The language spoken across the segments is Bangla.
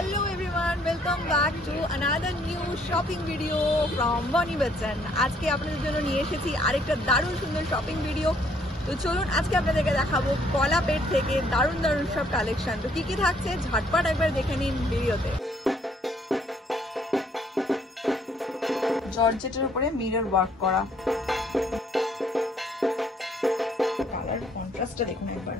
Hello everyone, welcome back to another new shopping video from Bonnie Bachchan. আজকে আপনাদের জন্য নিয়ে এসেছি আরেকটা দারুণ সুন্দর শপিং ভিডিও। তো চলুন আজকে আপনাদেরকে দেখাবো কলাপেট থেকে দারুণ দারুণ সব কালেকশন। তো কি কি থাকছে ঝটপট একবার দেখে নিন ভিডিওতে। জর্জেটের উপরে মিরর ওয়ার্ক করা, কালার কন্ট্রাস্টটা দেখুন একবার।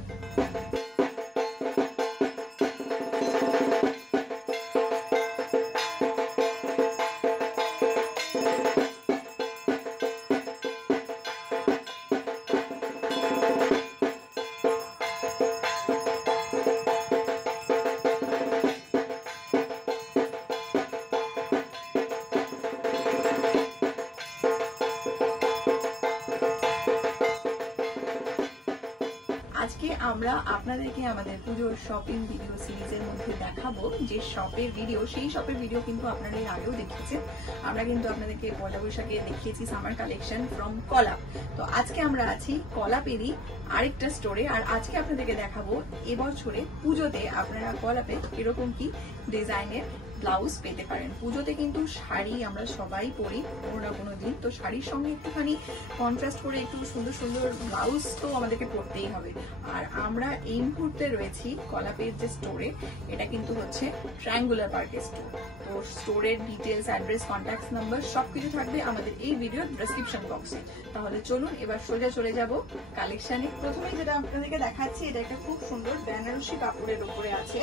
আজকে আমরা আপনাদেরকে আমাদের পুজোর শপিং ভিডিও সিরিজের মধ্যে দেখাবো যে শপের ভিডিও, সেই শপের ভিডিও কিন্তু আপনারা এর আগেও দেখেছেন। আমরা কিন্তু আপনাদেরকে পয়লা বৈশাখে দেখিয়েছি সামার কালেকশন ফ্রম কলাপ। তো আজকে আমরা আছি কলাপেরই আরেকটা স্টোরে, আর আজকে আপনাদেরকে দেখাবো এবছরে পুজোতে আপনারা কলাপে কিরকম কি ডিজাইনের ব্লাউজ পেতে পারেন। পুজোতে কিন্তু শাড়ি আমরা সবাই পরি কোনো না কোনো দিন, তো শাড়ির সঙ্গে একটুখানি কন্ট্রাস্ট করে একটু সুন্দর সুন্দর ব্লাউজ তো আমাদেরকে পরতেই হবে। আর আমরা এই মুহূর্তে রয়েছি কলাপের যে স্টোরে, এটা কিন্তু হচ্ছে ট্রায়াঙ্গুলার পার্কের স্টোর। তো স্টোরের ডিটেলস, অ্যাড্রেস, কন্ট্যাক্ট নাম্বার সবকিছু থাকবে আমাদের এই ভিডিওর ডেসক্রিপশন বক্সে। তাহলে চলুন এবার সোজা চলে যাব কালেকশনে। প্রথমে যেটা আপনাদেরকে দেখাচ্ছি, এটা একটা খুব সুন্দর বেনারসি কাপড়ের উপরে আছে।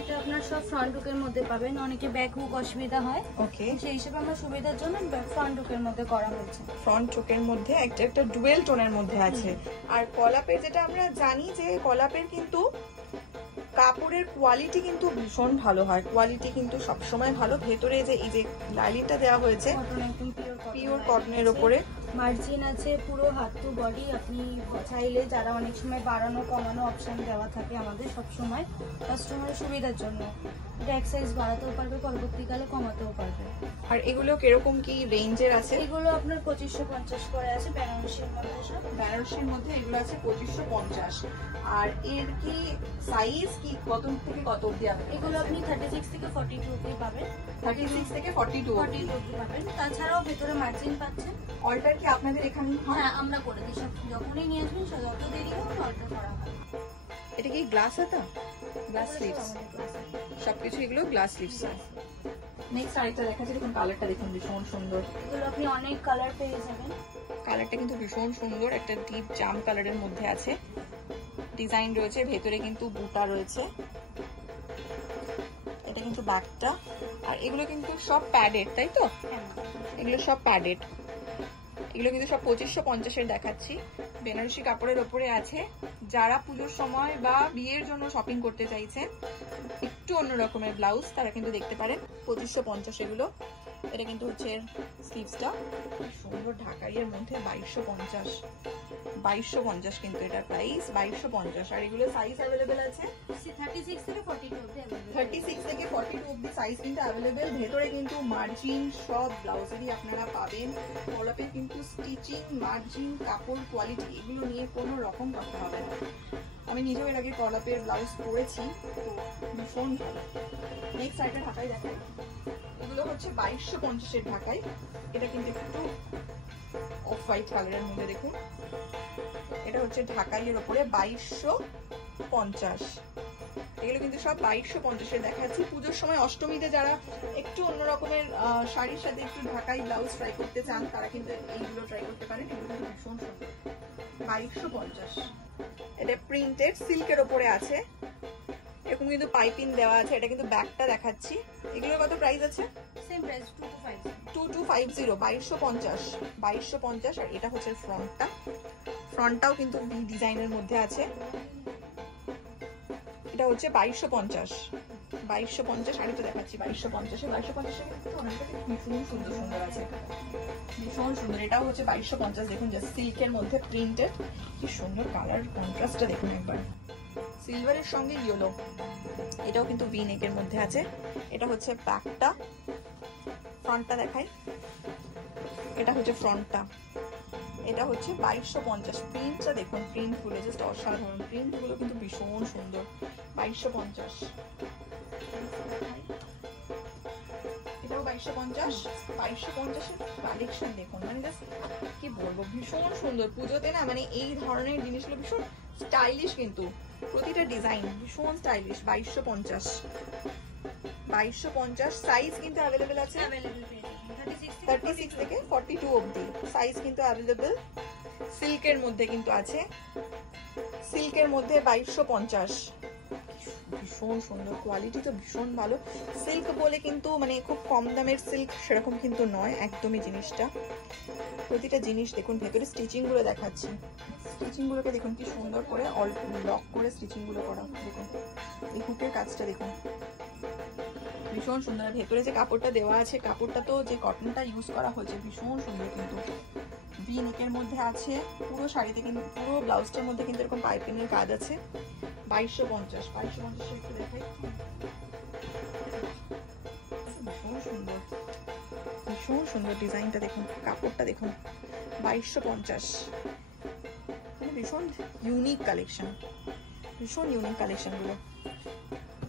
এটা আপনার সব ফ্রন্ট হুকের মধ্যে পাবেন, অনেকে ব্যাক হুক অসুবিধা হয়, ওকে, সেই হিসেবে আমরা সুবিধার জন্য ফ্রন্ট হুকের মধ্যে করা হয়েছে। ফ্রন্ট হুকের মধ্যে একটা ডুয়েল টোনের মধ্যে আছে। আর কলাপের যেটা আমরা জানি যে কলাপের কিন্তু কাপড়ের কোয়ালিটি কিন্তু ভীষণ ভালো হয়, কোয়ালিটি কিন্তু সবসময় ভালো। ভেতরে যে এই যে লাইলিনটা দেওয়া হয়েছে একদম পিওর কটনের উপরে, মার্জিন আছে পুরো হাত টু বডি। আপনি চাইলে যারা অনেক সময় বাড়ানো কমানো অপশন দেওয়া থাকে আমাদের সব সময় কাস্টমারের সুবিধার জন্য, এটা এক সাইজ বাড়াতেও পারবে, পরবর্তীকালে কমাতেও পারবে। আর এগুলো কিরকম কি রেঞ্জের আছে? এগুলো আপনার 2550 করে আছে বেনারসির মধ্যে। সব বেনারসির মধ্যে এগুলো আছে 2550। আর এর কি সাইজ কি কত থেকে কত অবধি আছে? এগুলো আপনি 36 থেকে 42 অবধি পাবেন। 36 থেকে 42 অবধি পাবেন। তাছাড়াও ভেতরে মার্জিন পাচ্ছেন। অল্টার কি আপনাদের এখানে? হ্যাঁ, আমরা করে দিই। সব যখনই নিয়ে আসবেন যত দেরি হোক অল্টার করা হয়। এটা কি গ্লাস হাতা? গ্লাস স্লিভস সবকিছু, এগুলো গ্লাস স্লিভস। নেক্সট আরেকটা দেখাচ্ছি, দেখুন কালারটা দেখুন ভীষণ সুন্দর। এগুলো আপনি অনেক কালার পেয়ে যাবেন। কালারটা কিন্তু ভীষণ সুন্দর, একটা ডিপ জাম কালারের মধ্যে আছে। ডিজাইন রয়েছে, ভেতরে কিন্তু বুটা রয়েছে। এটা কিন্তু ব্যাকটা। আর এগুলো কিন্তু সব প্যাডেড, তাই তো? এগুলো সব প্যাডেড। এগুলো কিন্তু সব 2550-এর দেখাচ্ছি। বেনারসি কাপড়ের ওপরে আছে। যারা পুজোর সময় বা বিয়ের জন্য শপিং করতে চাইছেন একটু অন্য রকমের ব্লাউজ, তারা কিন্তু দেখতে পারেন 2550 এগুলো। এটা কিন্তু হচ্ছে স্লিভসটা সুন্দর ঢাকাইয়ের মধ্যে 2250 কিন্তু এটার প্রাইস 2250। আর এগুলো সাইজ অ্যাভেলেবেল আছে 36 থেকে 42 অবধি अवेलेबल। 36 থেকে 42 অবধি সাইজ কিন্তু অ্যাভেলেবেল। ভেতরে কিন্তু মার্জিন সব ব্লাউজেরই আপনারা পাবেন। কলাপে কিন্তু স্টিচিং, মার্জিন, কাপড় কোয়ালিটি এগুলো নিয়ে কোনো রকম কথা হবে না। আমি নিজেও এর আগে কলাপের ব্লাউজ পরেছি, তো ভীষণ ভালো। নেক্সট আইটা ঢাকাই দেখাই। এগুলো হচ্ছে 2250-এর ঢাকাই। এটা কিন্তু একটু অফ হোয়াইট কালারের মধ্যে দেখুন। এটা হচ্ছে ঢাকাইয়ের উপরে 2250। এগুলো কিন্তু সব 2250-এর দেখাচ্ছি। পুজোর সময় অষ্টমীতে যারা একটু অন্য রকমের শাড়ির সাথে একটু ঢাকাই ব্লাউজ ট্রাই করতে চান, তারা কিন্তু এইগুলো ট্রাই করতে পারেন। এগুলো কিন্তু ভীষণ সুন্দর। 2250। এটা প্রিন্টেড সিল্কের ওপরে আছে, এরকম কিন্তু পাইপিং দেওয়া আছে। এটা কিন্তু ব্যাকটা দেখাচ্ছি। এগুলোর কত প্রাইস আছে? Same price 2250। 2250। আর এটা হচ্ছে ফ্রন্টটা। ফ্রন্টটাও কিন্তু ভি ডিজাইনের মধ্যে আছে। এটা হচ্ছে 2250। আর এটা দেখাচ্ছি 2250। 2250 কিন্তু অনেকটা ভীষণ সুন্দর সুন্দর আছে, ভীষণ সুন্দর। এটাও হচ্ছে 2250। দেখুন জাস্ট সিল্কের মধ্যে প্রিন্টেড, কি সুন্দর কালার কন্ট্রাস্টটা দেখুন একবার। সিলভারের সঙ্গে ইয়েলো। এটাও কিন্তু ভি নেকের মধ্যে আছে। এটা হচ্ছে ব্যাকটা। ফ্রন্টটা দেখাই। এটা হচ্ছে ফ্রন্টটা। এটা হচ্ছে 2250। প্রিন্টটা দেখুন, প্রিন্ট গুলো জাস্ট অসাধারণ। প্রিন্ট গুলো কিন্তু ভীষণ সুন্দর। 2250। 2250 কালেকশন দেখুন, মানে জাস্ট কি বলবো, ভীষণ সুন্দর। পুজোতে না মানে এই ধরনের জিনিসগুলো ভীষণ স্টাইলিশ, কিন্তু প্রতিটা ডিজাইন ভীষণ স্টাইলিশ। 2250 সাইজ কিন্তু অ্যাভেলেবেল আছে, 36 থেকে 42 অবধি সাইজ কিন্তু অ্যাভেলেবেল। সিল্কের মধ্যে কিন্তু আছে, সিল্কের মধ্যে 2250, ভীষণ সুন্দর, কোয়ালিটি তো ভীষণ ভালো। সিল্ক বলে কিন্তু মানে খুব কম দামের সিল্ক সেরকম কিন্তু নয় একদমই জিনিসটা। প্রতিটা জিনিস দেখুন, ভেতরে স্টিচিং গুলো দেখাচ্ছি, স্টিচিং গুলোকে দেখুন কি সুন্দর করে অল্প লক করে স্টিচিং গুলো করা। দেখুন এই হুকের কাজটা দেখুন, ভীষণ সুন্দর। ভেতরে যে কাপড়টা দেওয়া আছে, কাপড়টা তো যে কটনটা ইউজ করা হয়েছে ভীষণ সুন্দর, কিন্তু ভি নেকের মধ্যে আছে। পুরো শাড়িতে কিন্তু, পুরো ব্লাউজটার মধ্যে কিন্তু এরকম পাইপিং এর কাজ আছে। 2250 একটু দেখাই, ভীষণ সুন্দর, ভীষণ সুন্দর ডিজাইনটা দেখুন, কাপড়টা দেখুন। 2250, ভীষণ ইউনিক কালেকশন, ভীষণ ইউনিক কালেকশন গুলো।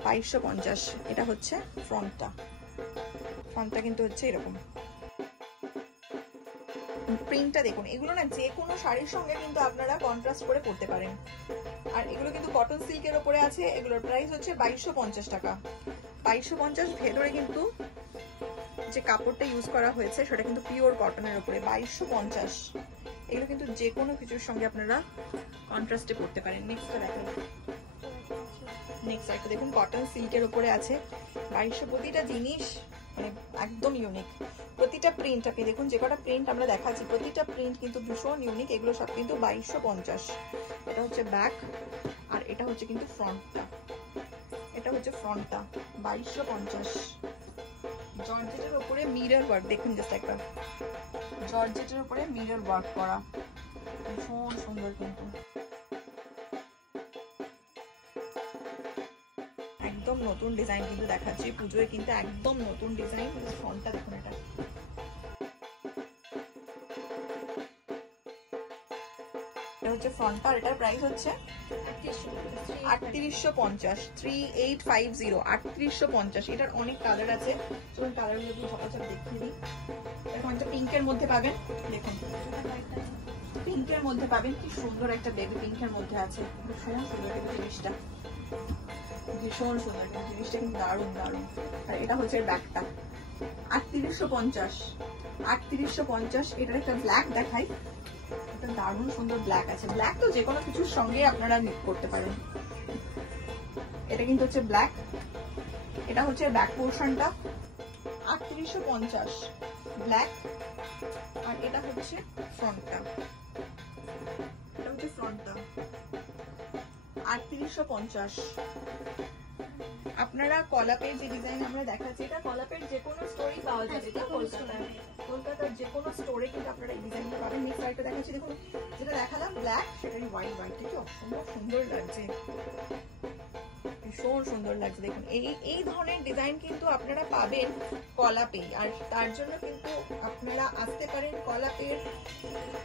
2250, এটা হচ্ছে ফ্রন্টটা, ফ্রন্টটা কিন্তু হচ্ছে এরকম। প্রিন্টটা দেখুন, এগুলো না যে কোনো শাড়ির সঙ্গে কিন্তু আপনারা কন্ট্রাস্ট করে পরতে পারেন। আর এগুলো কিন্তু কটন সিল্কের ওপরে আছে, এগুলোর প্রাইস হচ্ছে 2250 টাকা। 2250, ভেতরে কিন্তু যে কাপড়টা ইউজ করা হয়েছে সেটা কিন্তু পিওর কটনের উপরে। 2250, এগুলো কিন্তু যে কোনো কিছুর সঙ্গে আপনারা কন্ট্রাস্টে পরতে পারেন। নেক্সটটা দেখেন, নেক্সট একটা দেখুন, কটন সিল্কের উপরে আছে 2200। প্রতিটা জিনিস মানে একদম ইউনিক, প্রতিটা প্রিন্ট আপনি দেখুন, যে কটা প্রিন্ট আমরা দেখাচ্ছি প্রতিটা প্রিন্ট কিন্তু ভীষণ ইউনিক। এগুলো সব কিন্তু 2250। এটা হচ্ছে ব্যাক, আর এটা হচ্ছে কিন্তু ফ্রন্টটা, এটা হচ্ছে ফ্রন্টটা। 2250, জর্জেটের উপরে মিরর ওয়ার্ক দেখুন, জাস্ট একবার জর্জেটের উপরে মিরর ওয়ার্ক করা, ভীষণ সুন্দর। কিন্তু একদম নতুন ডিজাইন কিন্তু দেখাচ্ছি পুজোয়, কিন্তু একদম নতুন ডিজাইন। ফ্রন্টটা দেখুন, এটা হচ্ছে ফ্রন্টটা, এটার প্রাইস হচ্ছে 3850, 3850, 3850। এটার অনেক কালার আছে, চলুন কালার গুলো ঝপাঝপ দেখিয়ে দিই। এরকম একটা পিঙ্কের মধ্যে পাবেন, দেখুন পিঙ্কের মধ্যে পাবেন, কি সুন্দর একটা বেবি পিঙ্কের মধ্যে আছে, ভীষণ সুন্দর কিন্তু জিনিসটা, ভীষণ সুন্দর কিন্তু জিনিসটা, কিন্তু দারুণ দারুণ। আর এটা হচ্ছে ব্যাগটা 3850, 3850। এটার একটা ব্ল্যাক দেখাই, এটা দারুণ সুন্দর ব্ল্যাক আছে। ব্ল্যাক তো যে কোনো কিছুর সঙ্গে আপনারা মিক্স করতে পারেন। এটা কিন্তু হচ্ছে ব্ল্যাক, এটা হচ্ছে ব্যাক পোর্শনটা 3850 ব্ল্যাক, আর এটা হচ্ছে ফ্রন্টটা, এটা হচ্ছে ফ্রন্টটা 3850। আপনারা কলাপের যে ডিজাইন আমরা দেখাচ্ছি, এটা কলাপের যে কোনো স্টোরেই পাওয়া যাবে, কলকাতার যে কোনো স্টোরে কিন্তু আপনারা এই ডিজাইনটা পাবেন। নেক্সট আরেকটা দেখাচ্ছি, দেখুন যেটা দেখালাম ব্ল্যাক, সেটাই হোয়াইট। হোয়াইটটা কি অসম্ভব সুন্দর লাগছে, ভীষণ সুন্দর লাগছে। দেখুন এই ধরনের ডিজাইন কিন্তু আপনারা পাবেন কলাপে, আর তার জন্য কিন্তু আপনারা আসতে পারেন কলাপের।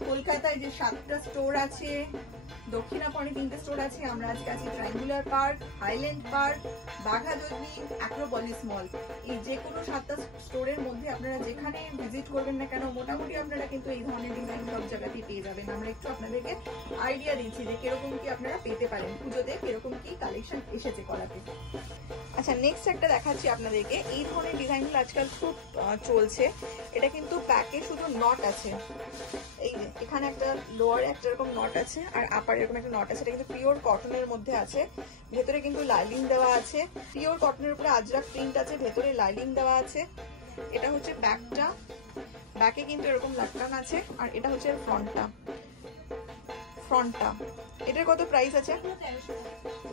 কলকাতায় যে 7টা স্টোর আছে, দক্ষিণাপনে 3টে স্টোর আছে, আমরা আজকে আছি triangular park, highland park, Baghajatin, Acropolis মল। এই যে কোনো 7টা স্টোরের মধ্যে আপনারা যেখানে ভিজিট করবেন না কেন, মোটামুটি আপনারা কিন্তু এই ধরনের ডিজাইন সব জায়গাতেই পেয়ে যাবেন। আমরা একটু আপনাদেরকে আইডিয়া দিচ্ছি যে কিরকম কি আপনারা পেতে পারেন, পুজোতে কিরকম কি কালেকশন এসেছে কলাতে। আচ্ছা, নেক্সট একটা দেখাচ্ছি আপনাদেরকে। এই ধরনের ডিজাইনগুলো আজকাল খুব চলছে। এটা কিন্তু ব্যাকে শুধু নট আছে, এই যে এখানে একটা লোয়ারে একটা এরকম নট আছে, আর আপার এরকম একটা নট আছে। এটা কিন্তু পিওর কটনের মধ্যে আছে, ভেতরে কিন্তু লাইলিং দেওয়া আছে। পিওর কটনের উপরে আজরাক প্রিন্ট আছে, ভেতরে লাইলিং দেওয়া আছে। এটা হচ্ছে ব্যাকটা, ব্যাকে কিন্তু এরকম লাটকান আছে, আর এটা হচ্ছে ফ্রন্টটা। ফ্রন্টটা এটার কত প্রাইস আছে?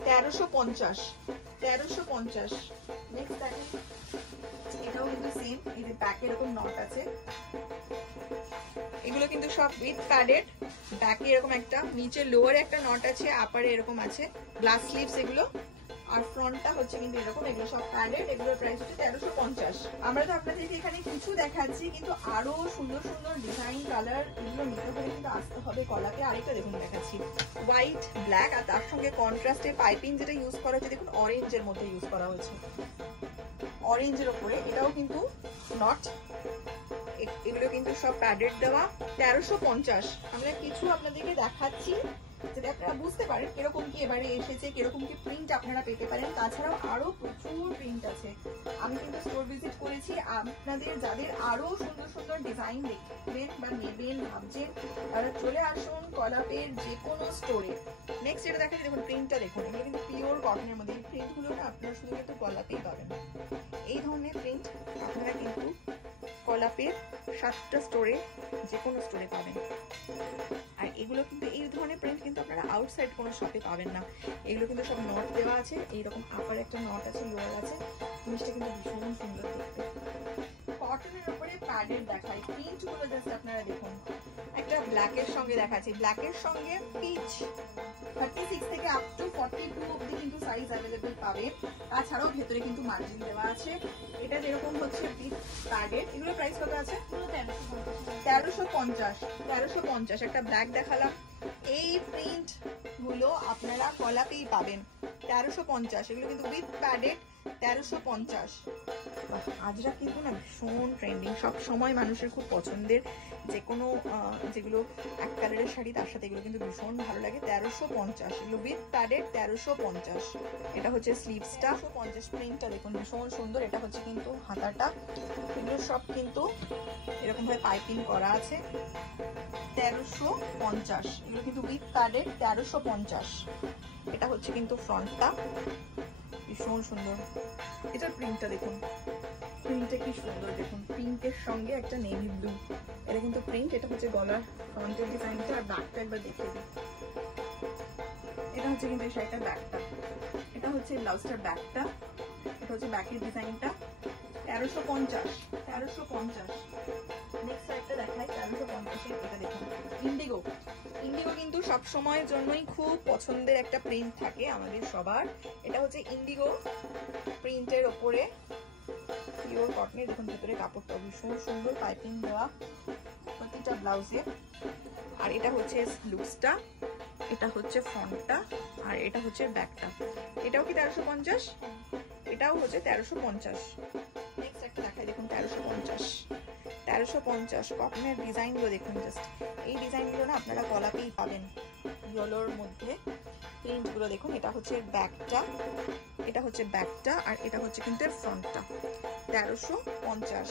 1350, 1350। নেক্সট দেখেন, এটাও কিন্তু সেম, এই যে ব্যাকে এরকম নট আছে। এগুলো কিন্তু সব উইথ প্যাডেড, ব্যাকে এরকম একটা, নিচে লোয়ারে একটা নট আছে, আপারে এরকম আছে, গ্লাস স্লিভস এগুলো। আর ফ্রন্টটা হচ্ছে কিন্তু এরকম, এগুলো সব প্যাডেড। এগুলোর প্রাইস হচ্ছে 1350। আমরা তো আপনাদেরকে এখানে কিছু দেখাচ্ছি, কিন্তু আরো সুন্দর সুন্দর ডিজাইন কালার এগুলো নিতে হলে কিন্তু আসতে হবে কলাকে। আরেকটা দেখুন দেখাচ্ছি, হোয়াইট ব্ল্যাক, আর তার সঙ্গে কন্ট্রাস্টে পাইপিং যেটা ইউজ করা হচ্ছে, দেখুন অরেঞ্জের মধ্যে ইউজ করা হয়েছে, অরেঞ্জের ওপরে। এটাও কিন্তু নট, এগুলো কিন্তু সব প্যাডেড দেওয়া। 1350। আমরা কিছু আপনাদেরকে দেখাচ্ছি যাতে আপনারা বুঝতে পারেন কিরকম কি এবারে এসেছে, কিরকম কি প্রিন্ট আপনারা পেতে পারেন। তাছাড়াও আরো প্রচুর প্রিন্ট আছে। আমি কিন্তু স্টোর ভিজিট করেছি। আপনাদের যাদের আরো সুন্দর সুন্দর ডিজাইন দেখবেন বা নেবেন ভাবছেন, তারা চলে আসুন কলাপের যে কোনো স্টোরে। নেক্সট যেটা দেখাচ্ছি, দেখুন প্রিন্টটা দেখুন, এগুলো কিন্তু পিওর কটনের মধ্যে। এই প্রিন্টগুলো না আপনারা শুধু কিন্তু কলাপেই পাবেন। এই ধরনের প্রিন্ট আপনারা কিন্তু কলাপের 7টা স্টোরে, যে কোনো স্টোরে পাবেন। আর এগুলো কিন্তু এই ধরনের প্রিন্ট কিন্তু আপনারা আউটসাইড কোনো শপে পাবেন না। এগুলো কিন্তু সব নট দেওয়া আছে, এইরকম আপার একটা নট আছে, লোয়ার আছে। জিনিসটা কিন্তু ভীষণ সুন্দর দেখতে। কটনের উপরে প্যাডেড দেখাই, প্রিন্টগুলো জাস্ট আপনারা দেখুন। একটা ব্ল্যাকের সঙ্গে দেখাচ্ছি, ব্ল্যাকের সঙ্গে পিচ। 36 থেকে আপ টু 42 অবধি কিন্তু সাইজ অ্যাভেলেবেল পাবেন। তাছাড়াও ভেতরে কিন্তু মার্জিন দেওয়া আছে। এটা যেরকম হচ্ছে বিগ প্যাডেড, এগুলো প্রাইস কত আছে? 1350। একটা ব্ল্যাক দেখালাম। এই প্রিন্ট গুলো আপনারা কলাপেই পাবেন 1350। এগুলো কিন্তু উইথ প্যাডেড 1350। আজরা কিন্তু না ভীষণ ট্রেন্ডিং, সব সময় মানুষের খুব পছন্দের। যে কোনো যেগুলো এক কালারের শাড়ি তার সাথে এগুলো কিন্তু ভীষণ ভালো লাগে। 1350, এগুলো উইথ প্যাডেড 1350। এটা হচ্ছে স্লিভসটা 50। প্রিন্টটা দেখুন ভীষণ সুন্দর। এটা হচ্ছে কিন্তু হাতাটা। এগুলো সব কিন্তু এরকম ভাবে পাইপিং করা আছে। 1350, এগুলো কিন্তু উইথ প্যাডেড 1350। এটা হচ্ছে কিন্তু ফ্রন্টটা, ভীষণ সুন্দর। এটার প্রিন্টটা দেখুন, প্রিন্টটা কি সুন্দর দেখুন, পিঙ্কের সঙ্গে একটা নেভি ব্লু। এটা কিন্তু প্রিন্ট। এটা হচ্ছে গলার ফ্রন্টের ডিজাইনটা। আর ব্যাকটা একবার দেখিয়ে দিই। এটা হচ্ছে কিন্তু এই শাড়িটার ব্যাকটা, এটা হচ্ছে ব্লাউজটার ব্যাকটা, এটা হচ্ছে ব্যাকের ডিজাইনটা। 1350। নেক্সট একটা দেখাই 1350। এটা দেখুন ইন্ডিগো। ইন্ডিগো কিন্তু সব সময়ের জন্যই খুব পছন্দের একটা প্রিন্ট থাকে আমাদের সবার। এটা হচ্ছে ইন্ডিগো প্রিন্টের ওপরে পিওর কটনের। দেখুন ভেতরে কাপড়টা ভীষণ সুন্দর, পাইপিং দেওয়া প্রতিটা ব্লাউজে। আর এটা হচ্ছে লুকসটা, এটা হচ্ছে ফ্রন্টটা, আর এটা হচ্ছে ব্যাকটা। এটাও কি 1350? এটাও হচ্ছে 1350। নেক্সট একটা দেখাই, দেখুন 1350 কটনের ডিজাইনগুলো দেখুন জাস্ট। এই ডিজাইনগুলো না আপনারা কলাপেই পাবেন। ইয়েলোর মধ্যে প্রিন্টগুলো দেখুন। এটা হচ্ছে ব্যাকটা, এটা হচ্ছে ব্যাকটা, আর এটা হচ্ছে কিন্তু ফ্রন্টটা। 1350।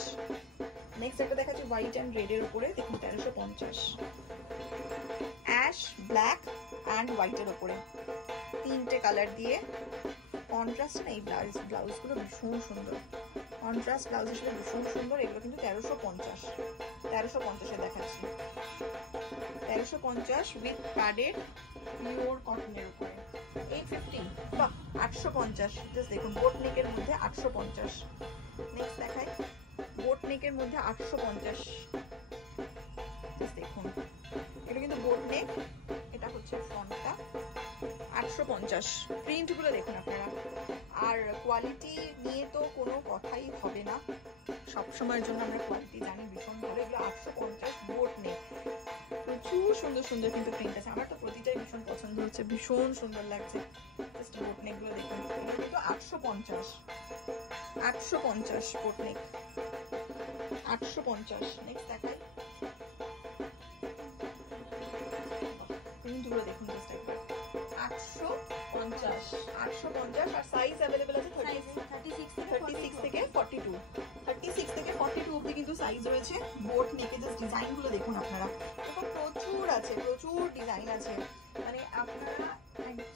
নেক্সট একটা দেখাচ্ছি হোয়াইট অ্যান্ড রেডের উপরে। দেখুন 1350। অ্যাশ, ব্ল্যাক অ্যান্ড হোয়াইটের উপরে 3টে কালার দিয়ে কন্ট্রাস্ট। না এই ব্লাউজগুলো ভীষণ সুন্দর, কন্ট্রাস্ট ব্লাউজ হিসেবে ভীষণ সুন্দর। এগুলো কিন্তু 1350 দেখাচ্ছি। 1350 উইথ প্যাডেড পিওর কটনের উপরে। 850। বাহ, 850। জাস্ট দেখুন বোট নেকের মধ্যে 850। নেক্সট দেখাই বোট নেকের মধ্যে 850। জাস্ট দেখুন এটা কিন্তু বোট নেক। এটা হচ্ছে ফ্রন্টটা। 850। প্রিন্টগুলো দেখুন আপনারা। আর কোয়ালিটি নিয়ে তো কোনো কথাই হবে না, সবসময়ের জন্য আমরা কোয়ালিটি জানি ভীষণ ভালো। এগুলো 850 বোট নেক। প্রচুর সুন্দর সুন্দর কিন্তু প্রিন্ট আছে। আমার তো প্রতিটাই ভীষণ পছন্দ হচ্ছে, ভীষণ সুন্দর লাগছে। জাস্ট বোট নেক গুলো দেখুন, এগুলো কিন্তু 850 বোট নেক 850। নেক্সট দেখাই প্রিন্টগুলো দেখুন জাস্ট একবার। 850 আর সাইজ अवेलेबल আছে 36 থেকে 42। 36 থেকে 42 অবধি কিন্তু সাইজ রয়েছে। বোট নেকে জাস্ট ডিজাইনগুলো দেখুন আপনারা। এরকম প্রচুর আছে, প্রচুর ডিজাইন আছে। মানে আপনারা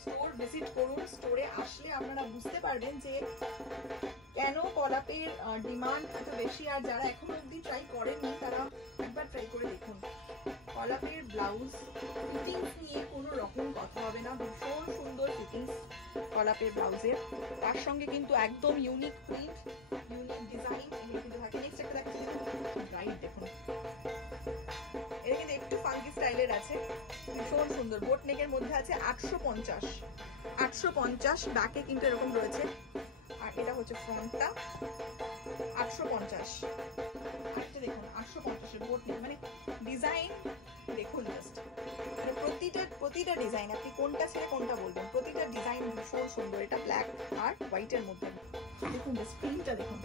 স্টোর ভিজিট করুন। স্টোরে আসলে আপনারা বুঝতে পারবেন যে কেন কলাপের ডিমান্ড এত বেশি। আর যারা এখনো অবধি ট্রাই করেননি তারা একবার ট্রাই করে দেখুন। কলাপের ব্লাউজ ফিটিংস নিয়ে কোনো রকম কথা হবে না, ভীষণ সুন্দর ফিটিংস কলাপের ব্লাউজের। তার সঙ্গে কিন্তু একদম ইউনিক প্রিন্ট, ইউনিক ডিজাইন এগুলো কিন্তু থাকে। নেক্সট একটা দেখাচ্ছি, ব্রাইট দেখুন। এটা কিন্তু একটু ফাঙ্কি স্টাইলের আছে, ভীষণ সুন্দর। বোট নেকের মধ্যে আছে 850। ব্যাকে কিন্তু এরকম রয়েছে। আর এটা হচ্ছে ফ্রন্টটা 850। আরেকটা দেখুন 850 এর বোট নেক। মানে ডিজাইন দেখুন জাস্ট, মানে প্রতিটা ডিজাইন আপনি কোনটা ছেড়ে কোনটা বলবেন। প্রতিটা ডিজাইন ভীষণ সুন্দর। এটা ব্ল্যাক আর হোয়াইটের মধ্যে। দেখুন জাস্ট প্রিন্টটা দেখুন,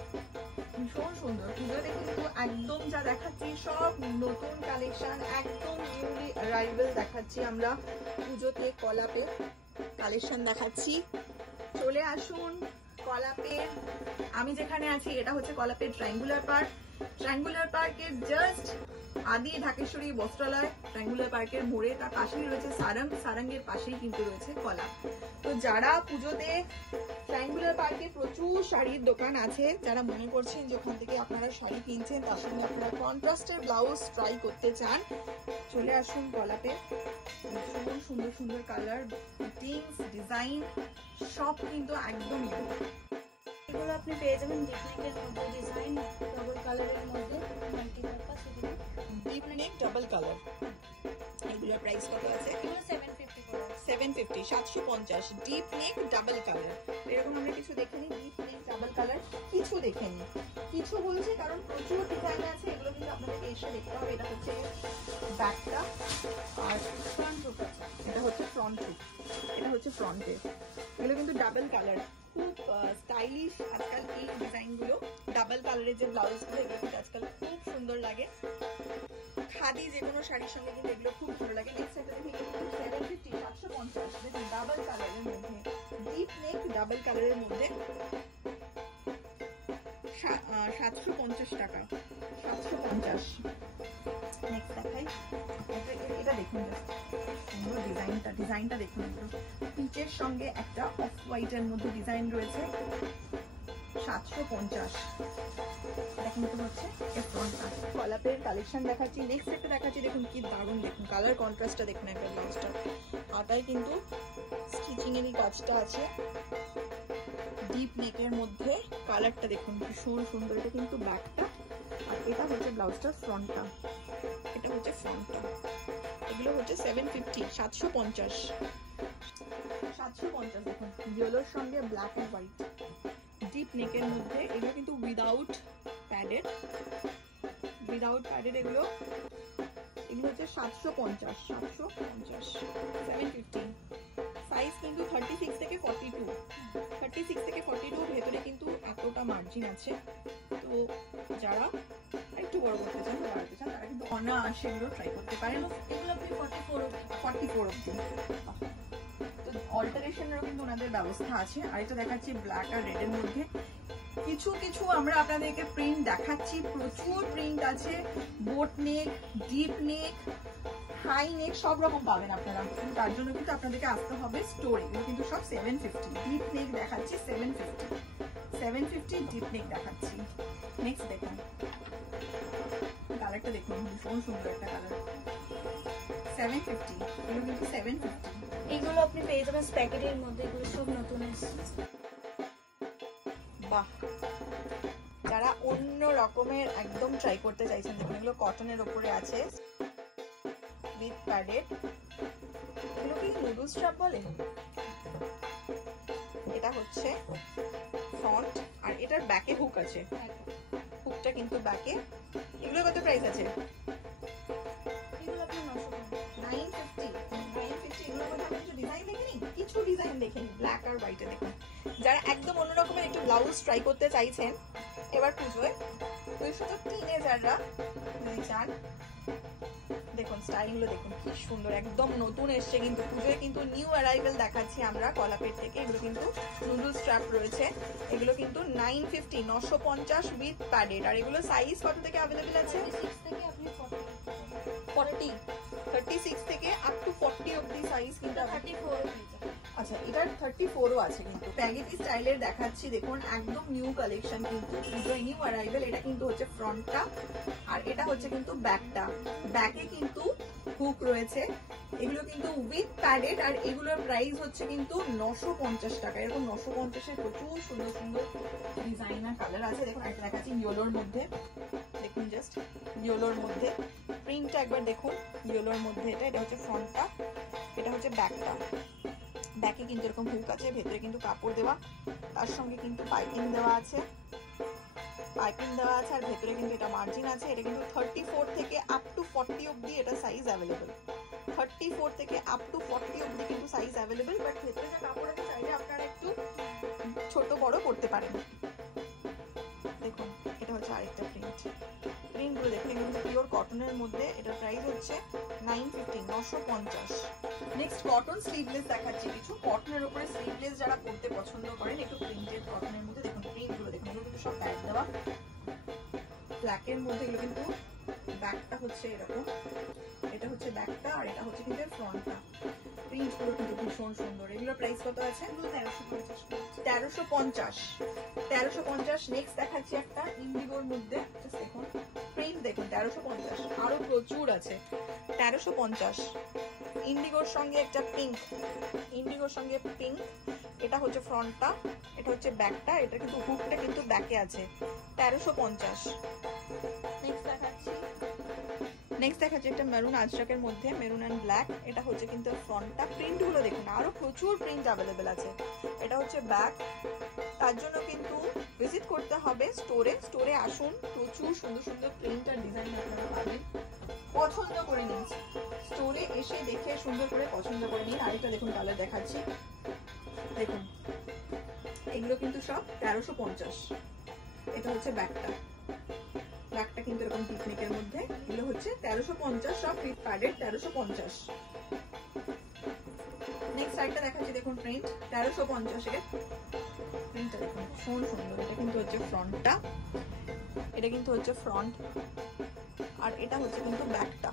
ভীষণ সুন্দর। পুজোতে কিন্তু একদম যা দেখাচ্ছি সব নতুন কালেকশন, একদম নিউলি অ্যারাইভেল দেখাচ্ছি আমরা পুজোতে। কলাপে কালেকশন দেখাচ্ছি, চলে আসুন কলাপে। আমি যেখানে আছি এটা হচ্ছে কলাপের ট্রায়াঙ্গুলার পার্ক। ট্রায়াঙ্গুলার পার্কের জাস্ট আদি ঢাকেশ্বরী বস্ত্রালয়, ট্রায়াঙ্গুলার পার্কের মোড়ে, তার পাশেই রয়েছে সারাং, সারাঙ্গের পাশেই কিন্তু রয়েছে কলাপ। তো যারা পুজোতে ট্রায়াঙ্গুলার পার্কে প্রচুর শাড়ির দোকান আছে, যারা মনে করছেন যে ওখান থেকে আপনারা শাড়ি কিনছেন, তার সঙ্গে আপনারা কন্ট্রাস্টের ব্লাউজ ট্রাই করতে চান, চলে আসুন কলাপে। ভীষণ সুন্দর সুন্দর কালার, ফিটিংস, ডিজাইন সব কিন্তু একদম ইউনিক। এগুলো আপনি পেয়ে যাবেন ডিপ নেকের মধ্যে, ডিজাইন ডবল কালারের মধ্যে, মাল্টি পারপাস। এগুলো ডিপ নেক ডাবল কালার, এগুলোর প্রাইস কত আছে? এগুলো 750 করে আছে। 750, 750। ডিপ নেক ডাবল কালার, এরকম আমরা কিছু দেখে নিই। ডিপ নেক ডাবল কালার কিছু দেখে নিই, কিছু বলছে কারণ প্রচুর ডিজাইন আছে, এগুলো কিন্তু আপনাদেরকে এসে দেখতে হবে। এটা হচ্ছে ব্যাকটা আর ফ্রন্ট লুক আছে, এটা হচ্ছে ফ্রন্ট লুক, এটা হচ্ছে ফ্রন্টে। এগুলো কিন্তু ডাবল কালার, খুব স্টাইলিশ আজকাল এই ডিজাইনগুলো। ডাবল কালারের যে ব্লাউজগুলো, এগুলো কিন্তু আজকাল খুব সুন্দর লাগে। খাদি যে কোনো শাড়ির সঙ্গে কিন্তু এগুলো খুব ভালো লাগে। নেক্সট একটা দেখি, 750, 750 দেখুন ডাবল কালারের মধ্যে, ডিপ নেক ডাবল কালারের মধ্যে 750 টাকা, 750। নেক্সট দেখাই, এটা দেখুন সুন্দর ডিজাইনটা, ডিজাইনটা দেখুন। এগুলো পিচের সঙ্গে একটা অফ হোয়াইটের মধ্যে ডিজাইন রয়েছে, 750। এটা কিন্তু হচ্ছে কলাপের কালেকশন দেখাচ্ছি। নেক্সট একটা দেখাচ্ছি, দেখুন কি দারুণ, দেখুন কালার কন্ট্রাস্টটা দেখুন একবার ব্লাউজটা। আটায় কিন্তু স্টিচিং এরই কাজটা আছে, ডিপ নেকের মধ্যে কালারটা দেখুন ভীষণ সুন্দর। এটা কিন্তু ব্যাকটা, আর এটা হচ্ছে ব্লাউজটার ফ্রন্টটা, এটা হচ্ছে ফ্রন্টটা। এগুলো হচ্ছে 750, 750, 750। দেখুন ইয়েলোর সঙ্গে ব্ল্যাক এন্ড হোয়াইট, ডিপ নেকের মধ্যে। এগুলো কিন্তু উইদাউট প্যাডেড, উইদাউট প্যাডেড। এগুলো হচ্ছে 750, 750, 750। সাইজ কিন্তু 36 থেকে 42, 36 থেকে 42। ভেতরে কিন্তু এতটা মার্জিন আছে, তো যারা একটু বড় করতে চান বা বাড়াতে চান, তারা কিন্তু অনায়াসে এগুলো ট্রাই করতে পারেন। এগুলো আপনি 44 অব্দি। তো অল্টারেশনেরও কিন্তু ওনাদের ব্যবস্থা আছে। আর এটা দেখাচ্ছি ব্ল্যাক আর রেড এর মধ্যে। কিছু কিছু আমরা আপনাদেরকে প্রিন্ট দেখাচ্ছি, প্রচুর প্রিন্ট আছে। বোট নেক, ডিপ নেক, হাই নেক সব রকম পাবেন আপনারা। তার জন্য কিন্তু আপনাদেরকে আসতে হবে স্টোরে। এগুলো কিন্তু সব 750। ডিপ নেক দেখাচ্ছি 750, 750 ডিপ নেক দেখাচ্ছি। নেক্সট দেখুন কালারটা দেখুন, ভীষণ সুন্দর একটা কালার, 750। এগুলো কিন্তু 750। এগুলো আপনি পেয়ে যাবেন প্যাকেটের মধ্যে, এগুলো সব নতুন এসেছে। বাহ, যারা অন্য রকমের একদম ট্রাই করতে চাইছেন, দেখুন এগুলো কটনের উপরে আছে উইথ প্যাডেড। এগুলো কি নুডলস স্ট্র্যাপ বলে? এটা হচ্ছে ফ্রন্ট, আর এটার ব্যাকে হুক আছে, হুকটা কিন্তু ব্যাকে। এগুলো কত প্রাইস আছে? এগুলো আপনি 950, 950। এগুলোর মধ্যে আমরা কিছু ডিজাইন দেখে নিই, কিছু ডিজাইন দেখে নিই। ব্ল্যাক আর হোয়াইটে দেখুন, যারা একদম অন্য রকমের একটু ব্লাউজ ট্রাই করতে চাইছেন এবার পুজোয়, বিশেষত টিনেজাররা যদি চান, দেখুন স্টাইলগুলো দেখুন কি সুন্দর, একদম নতুন এসছে কিন্তু পুজোয়, কিন্তু নিউ অ্যারাইভেল দেখাচ্ছি আমরা কলাপেট থেকে। এগুলো কিন্তু নুডল স্ট্র্যাপ রয়েছে, এগুলো কিন্তু 950, 950 উইথ প্যাডেড। আর এগুলো সাইজ কত থেকে অ্যাভেলেবেল আছে? 36 থেকে আপনি 40, 36 থেকে আপ টু 40 অবধি সাইজ কিন্তু 34 পেয়ে যাবেন। আচ্ছা, এটার 34ও আছে কিন্তু। প্যাগেটি স্টাইলের দেখাচ্ছি, দেখুন একদম নিউ কালেকশন কিন্তু, পুজোয় নিউ অ্যারাইভেল। এটা কিন্তু হচ্ছে ফ্রন্টটা, আর এটা হচ্ছে কিন্তু ব্যাকটা। ব্যাকে কিন্তু হুক রয়েছে, এগুলো কিন্তু উইথ প্যাডেড। আর এগুলোর প্রাইস হচ্ছে কিন্তু 950 টাকা। এরকম 950-এর প্রচুর সুন্দর সুন্দর ডিজাইনার কালার আছে। দেখুন একটা দেখাচ্ছি ইয়েলোর মধ্যে, দেখুন জাস্ট ইয়েলোর মধ্যে প্রিন্টটা একবার দেখুন, ইয়েলোর মধ্যে। এটা হচ্ছে ফ্রন্টটা, এটা হচ্ছে ব্যাকটা। ব্যাকে কিন্তু এরকম হুক আছে, ভেতরে কিন্তু কাপড় দেওয়া, তার সঙ্গে কিন্তু পাইপিং দেওয়া আছে, আর ভেতরে কিন্তু এটা মার্জিন আছে। এটা কিন্তু 34 থেকে আপ টু 40 অবধি এটা সাইজ অ্যাভেলেবেল। 34 থেকে আপ টু 40 অবধি কিন্তু সাইজ অ্যাভেলেবেল। বাট ভেতরে যে কাপড় আছে, চাইলে আপনারা একটু ছোট বড় করতে পারেন। দেখুন এটা আরেকটা প্রিন্ট। প্রিন্টগুলো দেখুন, এগুলো কিন্তু পিওর কটনের মধ্যে। এটার প্রাইস হচ্ছে 950, 950। নেক্সট কটন স্লিভলেস দেখাচ্ছি কিছু। কটনের উপরে স্লিভলেস যারা পরতে পছন্দ করেন, একটু প্রিন্টেড কটনের মধ্যে দেখুন প্রিন্টগুলো দেখুন, এগুলো কিন্তু সব প্যাড দেওয়া ব্ল্যাকের মধ্যে। এগুলো কিন্তু ব্যাকটা হচ্ছে এরকম, এটা হচ্ছে ব্যাকটা আর এটা হচ্ছে কিন্তু ফ্রন্টটা। প্রিন্টগুলো কিন্তু ভীষণ সুন্দর। এগুলোর প্রাইস কত আছে? 1350, 1350। নেক্সট দেখাচ্ছি একটা ইন্ডিগোর মধ্যে, দেখুন প্রিন্ট দেখুন 1350। আরো প্রচুর আছে। 1350 ইন্ডিগোর সঙ্গে একটা পিঙ্ক, ইন্ডিগোর সঙ্গে পিঙ্ক। এটা হচ্ছে ফ্রন্টটা, এটা হচ্ছে ব্যাকটা। এটা কিন্তু হুকটা কিন্তু ব্যাকে আছে। 1350। নেক্সট দেখাচ্ছি একটা মেরুন আজরাকের মধ্যে, মেরুন অ্যান্ড ব্ল্যাক। এটা হচ্ছে কিন্তু ফ্রন্টটা। প্রিন্টগুলো দেখুন, আরো প্রচুর প্রিন্ট অ্যাভেলেবেল আছে। এটা হচ্ছে ব্যাক। তার জন্য কিন্তু ভিজিট করতে হবে স্টোরে। স্টোরে আসুন, প্রচুর সুন্দর সুন্দর প্রিন্ট আর ডিজাইন আপনারা পাবেন। পছন্দ করে নিন, স্টোরে এসে দেখে সুন্দর করে পছন্দ করে নিন। আরেকটা দেখুন কালার দেখাচ্ছি, দেখুন এগুলো কিন্তু সব 1350। এটা হচ্ছে ব্যাকটা, ব্যাকটা কিন্তু এরকম পিকনিকের মধ্যে। এগুলো হচ্ছে 1350, সব ফিট প্যাডেড 1350। নেক্সট সাইডটা দেখাচ্ছি, দেখুন প্রিন্ট 1350 এর প্রিন্টটা দেখুন ভীষণ সুন্দর। এটা কিন্তু হচ্ছে ফ্রন্টটা, এটা কিন্তু হচ্ছে ফ্রন্ট আর এটা হচ্ছে কিন্তু ব্যাকটা।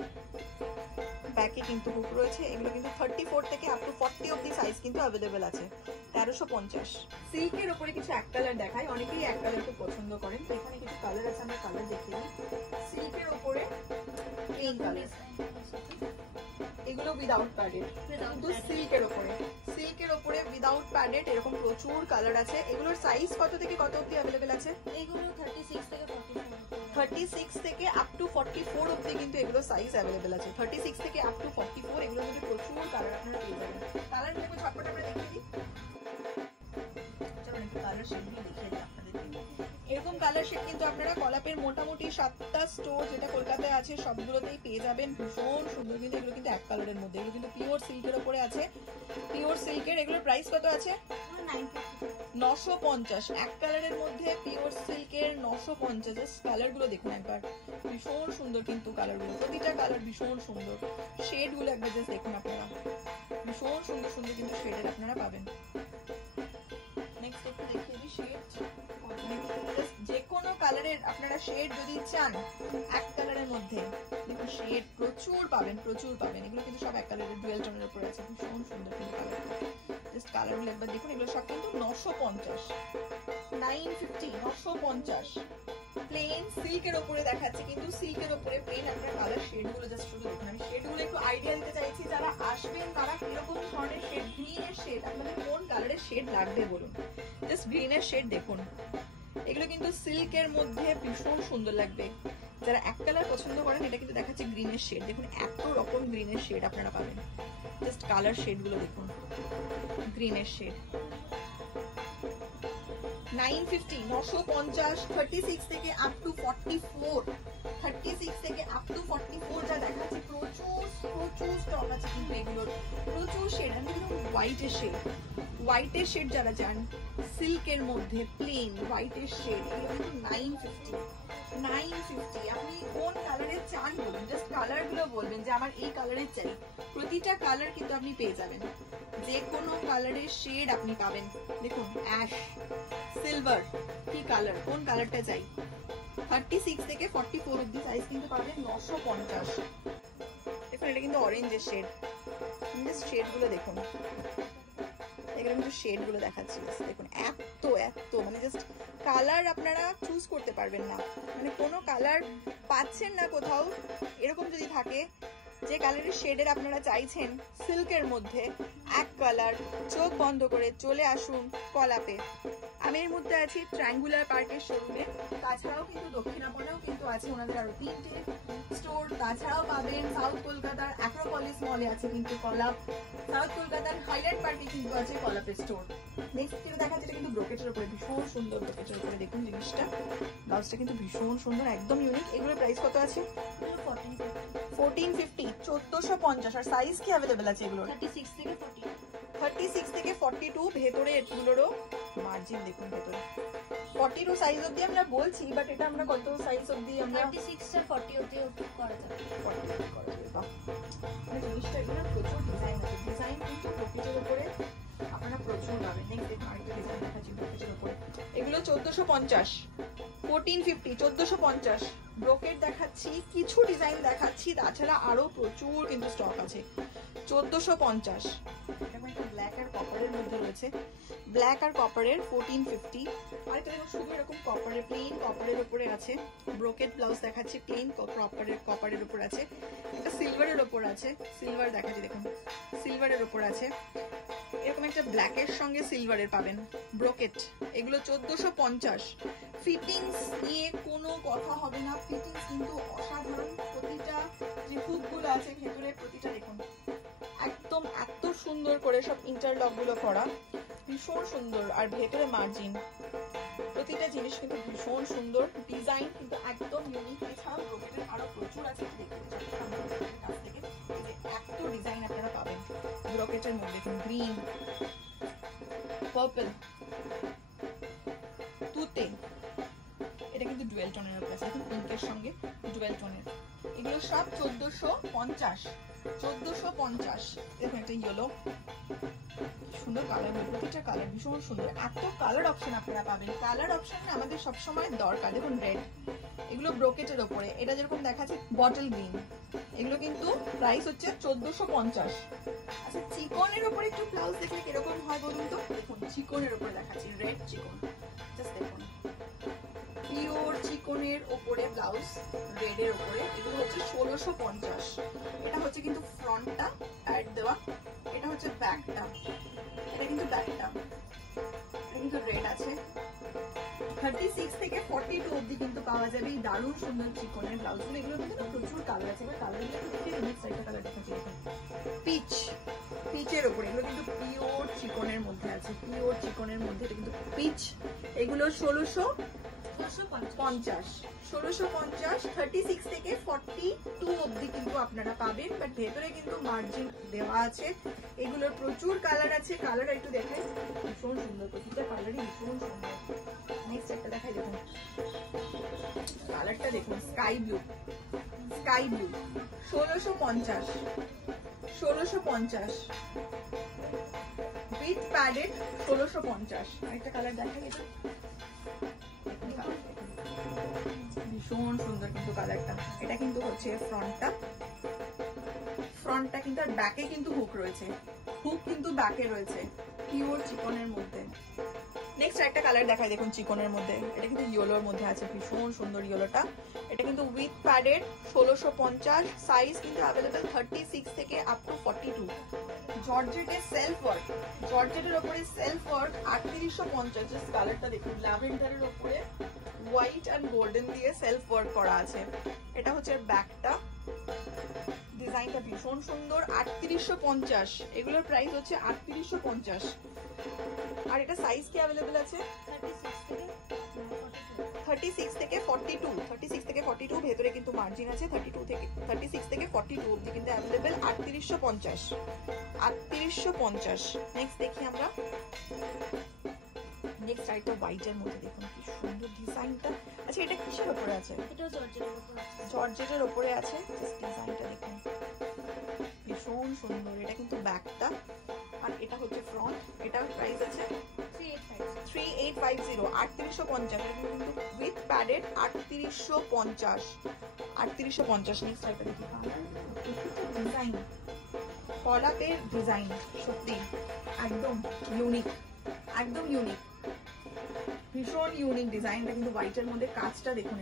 ব্যাকে কিন্তু হুক রয়েছে। এগুলো কিন্তু 34 থেকে আপ টু 40 অবধি সাইজ কিন্তু অ্যাভেলেবেল আছে। 1350। সিল্কের উপরে কিছু এক কালার দেখাই, অনেকেই এক কালার খুব পছন্দ করেন। তো এখানে কিছু কালার আছে, আমরা কালার দেখিয়ে দিই। সিল্কের উপরে পিঙ্ক কালার, এগুলো উইদাউট প্যাডেড, কিন্তু সিল্কের উপরে, সিল্কের উপরে উইদাউট প্যাডেড এরকম প্রচুর কালার আছে। এগুলোর সাইজ কত থেকে কত অবধি অ্যাভেলেবেল আছে? এগুলো 36 থেকে 44, 36 থেকে আপ টু 44 অবধি কিন্তু এগুলো সাইজ অ্যাভেলেবেল আছে। 36 থেকে আপ টু 44 এগুলোর মধ্যে প্রচুর কালার আপনারা পেয়ে যাবেন। কালার গুলো ঝটপট আমরা দেখিয়ে দিই। চলুন একটু কালার শেড দিয়ে দেখিয়ে দিই আপনাদেরকে। এরকম কালার শেড কিন্তু আপনারা কলাপের মোটামুটি 7টা স্টোর যেটা কলকাতায় আছে সবগুলোতেই পেয়ে যাবেন। ভীষণ সুন্দর কিন্তু এগুলো কিন্তু এক কালারের মধ্যে। এগুলো কিন্তু পিওর সিল্কের উপরে আছে, পিওর সিল্কের। এগুলোর প্রাইস কত আছে? 950। এক কালারের মধ্যে পিওর সিল্কের 950। কালার গুলো দেখুন একবার, ভীষণ সুন্দর কিন্তু কালার গুলো, প্রতিটা কালার ভীষণ সুন্দর। শেড গুলো একবার জাস্ট দেখুন আপনারা, ভীষণ সুন্দর সুন্দর কিন্তু শেডের আপনারা পাবেন। নেক্সট একটু দেখিয়ে দিই শেড। যে কোনো কালারের আপনারা শেড যদি চান এক কালারের মধ্যে, দেখুন শেড প্রচুর পাবেন, প্রচুর পাবেন। এগুলো কিন্তু সব এক কালারের ডুয়েল টোনের উপরে আছে, ভীষণ সুন্দর কিন্তু কালার। জাস্ট কালারগুলো একবার দেখুন। এগুলো সব কিন্তু 950, 950, 950। প্লেন সিল্কের উপরে দেখাচ্ছে, কিন্তু সিল্কের উপরে প্লেন আপনারা কালার শেড গুলো জাস্ট শুধু দেখুন। আমি শেড গুলো একটু আইডিয়া দিতে চাইছি, যারা আসবেন তারা কিরকম ধরনের শেড, গ্রিনের শেড, আপনাদের কোন কালারের শেড লাগবে বলুন। জাস্ট গ্রিনের শেড দেখুন। এগুলো কিন্তু সিল্কের মধ্যে ভীষণ সুন্দর লাগবে। যারা এক কালার পছন্দ করেন, এটা কিন্তু দেখাচ্ছে গ্রিনের শেড। দেখুন এত রকম গ্রিনের শেড আপনারা পাবেন। জাস্ট কালার শেড গুলো দেখুন, গ্রিনের শেড। 950, 950, 36 থেকে আপ টু 44, 36 থেকে আপ টু 44 যা দেখাচ্ছে, প্রচুর প্রচুর স্টক আছে কিন্তু এগুলোর, প্রচুর শেড। আমি কিন্তু হোয়াইটের শেড, হোয়াইটের শেড যারা চান সিল্কের মধ্যে প্লেন হোয়াইটের শেড, এগুলো কিন্তু 950, 950। আপনি কোন কালারের চান বলুন, জাস্ট কালার গুলো বলবেন যে আমার এই কালারের চাই। প্রতিটা কালার কিন্তু আপনি পেয়ে যাবেন, যে কোনো কালারের শেড আপনি পাবেন। দেখুন অ্যাশ, সিলভার, কি কালার, কোন কালারটা চাই। 36 থেকে 44 অবধি সাইজ কিন্তু পাবেন 950। দেখুন এটা কিন্তু অরেঞ্জের শেড, জাস্ট শেড গুলো দেখুন। এগুলো কিন্তু শেড গুলো দেখাচ্ছি, দেখুন এত এত মানে জাস্ট কালার আপনারা চুজ করতে পারবেন না, মানে কোনো কালার পাচ্ছেন না কোথাও। এরকম যদি থাকে যে কালারের শেডের আপনারা চাইছেন সিল্কের মধ্যে এক কালার, চোখ বন্ধ করে চলে আসুন কলাপে। আমি এর মধ্যে আছি ট্রায়াঙ্গুলার পার্কের শোরুমে, তাছাড়াও কিন্তু দক্ষিণাপনেও কিন্তু আছে ওনাদের আরো 3টে স্টোর। তাছাড়াও পাবেন সাউথ কলকাতার অ্যাক্রোপলিস মলে আছে কিন্তু কলাপ, সাউথ কলকাতার হাইল্যান্ড পার্কে কিন্তু আছে কলাপের স্টোর। নেক্সট যেটা দেখাচ্ছে এটা কিন্তু ব্রোকেটের উপরে, ভীষণ সুন্দর ব্রোকেটের উপরে। দেখুন জিনিসটা, ব্লাউজটা কিন্তু ভীষণ সুন্দর, একদম ইউনিক। এগুলোর প্রাইস কত আছে? 1450, 1450। আর সাইজ কি অ্যাভেলেবেল আছে এগুলোর? 36 থেকে 40, 36 থেকে 42। ভেতরে এগুলোরও মার্জিন দেখুন ভেতরে, 42 সাইজ অবধি আমরা বলছি, বাট এটা আমরা কত সাইজ অবধি আমরা 36 আর 40 অবধি করা যাবে। 40 অবধি করা যাবে। বাহ, মানে জিনিসটা এখানে প্রচুর ডিজাইন আছে। ডিজাইন কিন্তু ব্রোকেটের উপরে আপনারা প্রচুর পাবেন। নেক্সট দেখুন আরেকটা ডিজাইন দেখাচ্ছি ব্রোকেটের উপরে। এগুলো 1450, 1450, 1450 ব্রোকেট দেখাচ্ছি, কিছু ডিজাইন দেখাচ্ছি, তাছাড়া আরো প্রচুর কিন্তু স্টক আছে। 1450 এবং একটা ব্ল্যাক আর কপারের মধ্যে রয়েছে, ব্ল্যাক আর কপারের 1450। আর এটা দেখুন শুধু এরকম কপারের, প্লেন কপারের উপরে আছে। ব্রোকেট ব্লাউজ দেখাচ্ছি, প্লেন কপারের উপর আছে। এটা সিলভারের উপর আছে, সিলভার দেখাচ্ছি দেখুন, সিলভারের উপর আছে। এরকম একটা ব্ল্যাকের সঙ্গে সিলভারের পাবেন ব্রোকেট। এগুলো 1450। ফিটিংস নিয়ে কোনো কথা হবে না, ফিটিংস কিন্তু অসাধারণ। প্রতিটা যে হুকগুলো আছে ভেতরে প্রতিটা দেখুন একদম এত সুন্দর করে সব ইন্টারলক গুলো করা, ভীষণ সুন্দর। আর ভেতরে মার্জিন, প্রতিটা জিনিস কিন্তু ভীষণ সুন্দর। ডিজাইন কিন্তু একদম ইউনিক। এছাড়াও ব্রোকেটের আরো প্রচুর আছে, দেখতে কাছ থেকে এই যে এত ডিজাইন আপনারা পাবেন ব্রোকেটের মধ্যে। দেখুন গ্রিন, পার্পল, তুতে, এটা কিন্তু ডুয়েল টোনের উপরে আছে, পিঙ্কের সঙ্গে ডুয়েল টোনের। এগুলো সব 1450, 1450। দেখুন একটা ইয়েলো, সুন্দর কালার, প্রতিটা কালার ভীষণ সুন্দর। এত কালার অপশন আপনারা পাবেন, কালার অপশন আমাদের সবসময় দরকার। দেখুন রেড, এগুলো ব্রোকেটের ওপরে। এটা যেরকম দেখাচ্ছে বটল গ্রিন, এগুলো কিন্তু প্রাইস হচ্ছে 1450। আচ্ছা চিকনের উপরে একটু ব্লাউজ দেখলে কিরকম হয় বলুন তো। দেখুন চিকনের উপরে দেখাচ্ছি, রেড চিকন, জাস্ট দেখুন পিওর চিকনের ওপরে ব্লাউজ, রেডের ওপরে। এগুলো হচ্ছে 1650। এটা হচ্ছে কিন্তু ফ্রন্টটা অ্যাড দেওয়া, এটা হচ্ছে ব্যাকটা, এটা কিন্তু ব্যাকটা, এটা কিন্তু রেড আছে। 36 থেকে 42 অবধি কিন্তু পাওয়া যাবে এই দারুণ সুন্দর চিকনের ব্লাউজগুলো। এগুলোর মধ্যে না প্রচুর কালার আছে, এবার কালারগুলো দেখে নেক্সট একটা কালার দেখাচ্ছি। পিচ, পিচের ওপরে, এগুলো কিন্তু পিওর চিকনের মধ্যে আছে, পিওর চিকনের মধ্যে। এটা কিন্তু পিচ। এগুলো 1650, 1650। 36 থেকে 42 অবধি কিন্তু আপনারা পাবেন, বাট ভেতরে কিন্তু মার্জিন দেওয়া আছে। এগুলোর প্রচুর কালার আছে, কালার একটু দেখাই, ভীষণ সুন্দর, প্রতিটা কালারই ভীষণ সুন্দর। নেক্সট একটা দেখাই, দেখুন কালারটা দেখুন, sky blue, sky blue, 1650, 1650 with padded, 1650। আরেকটা কালার দেখাই, এটা ভীষণ সুন্দর কিন্তু কালারটা। এটা কিন্তু হচ্ছে ফ্রন্টটা, ফ্রন্টটা কিন্তু আর ব্যাকে কিন্তু হুক রয়েছে, হুক কিন্তু ব্যাকে রয়েছে, পিওর চিকনের মধ্যে। নেক্সট একটা কালার দেখাই, দেখুন চিকনের মধ্যে। এটা কিন্তু ইয়েলোর মধ্যে আছে, ভীষণ সুন্দর ইয়েলোটা। এটা কিন্তু উইথ প্যাডেড, 1650। সাইজ কিন্তু অ্যাভেলেবেল 36 থেকে আপ টু 42। জর্জেটের সেলফ ওয়ার্ক, জর্জেটের ওপরে সেলফ ওয়ার্ক 3850। কালারটা দেখুন, ল্যাভেন্ডারের ওপরে হোয়াইট এন্ড গোল্ডেন দিয়ে সেলফ ওয়ার্ক করা আছে। এটা হচ্ছে ব্যাকটা, ডিজাইনটা ভীষণ সুন্দর। 3850, এগুলোর প্রাইস হচ্ছে 3850। আর এটা সাইজ কি অ্যাভেলেবেল আছে? 36 থেকে 42, 36 থেকে 42 ভেতরে কিন্তু মার্জিন আছে। 36 থেকে 42 অবধি কিন্তু অ্যাভেলেবেল। 3850, 3850। নেক্সট দেখি আমরা, নেক্সট আইটা হোয়াইটের মধ্যে। দেখুন কি সুন্দর ডিজাইনটা। আচ্ছা এটা কিসের উপরে আছে? এটাও জর্জেটের উপরে আছে, জর্জেটের উপরে আছে। জাস্ট ডিজাইনটা দেখুন ভীষণ সুন্দর। এটা কিন্তু ব্যাকটা, আর এটা হচ্ছে ফ্রন্ট। এটার প্রাইস আছে 3850, 3850। এটা কিন্তু উইথ প্যাডেড 3850, 3850। নেক্সট আইটা দেখি, ডিজাইন, কলাপের ডিজাইন সত্যি একদম ইউনিক, একদম ইউনিক, ভীষণ ইউনিক ডিজাইনটা। কিন্তু হোয়াইটের মধ্যে কাজটা দেখুন,